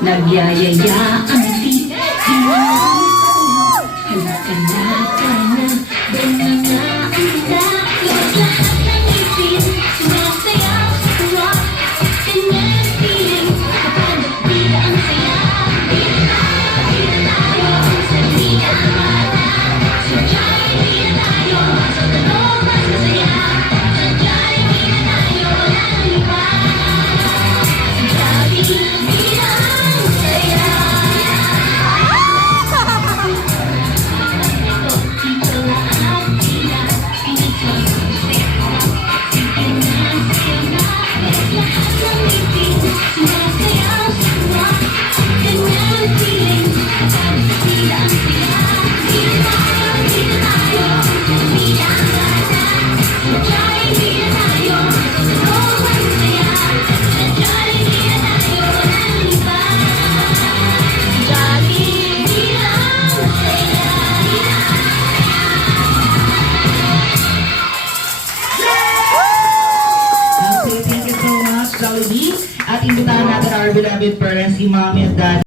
Nagyayaya ang halika na ka na, doon na nga ang takot. Lahat ng ipin, sumasayaw sa tuwa. Ganyan ang feeling, kapag nagtila ang saya. Di na tayo, sa liga ang mata. Sadya'y di na tayo, sa tanong mas masaya. Sadya'y di na tayo, walang iba. Sadya'y di na ang saya. At imbitahan natin our beloved parents, si Mommy at Dad.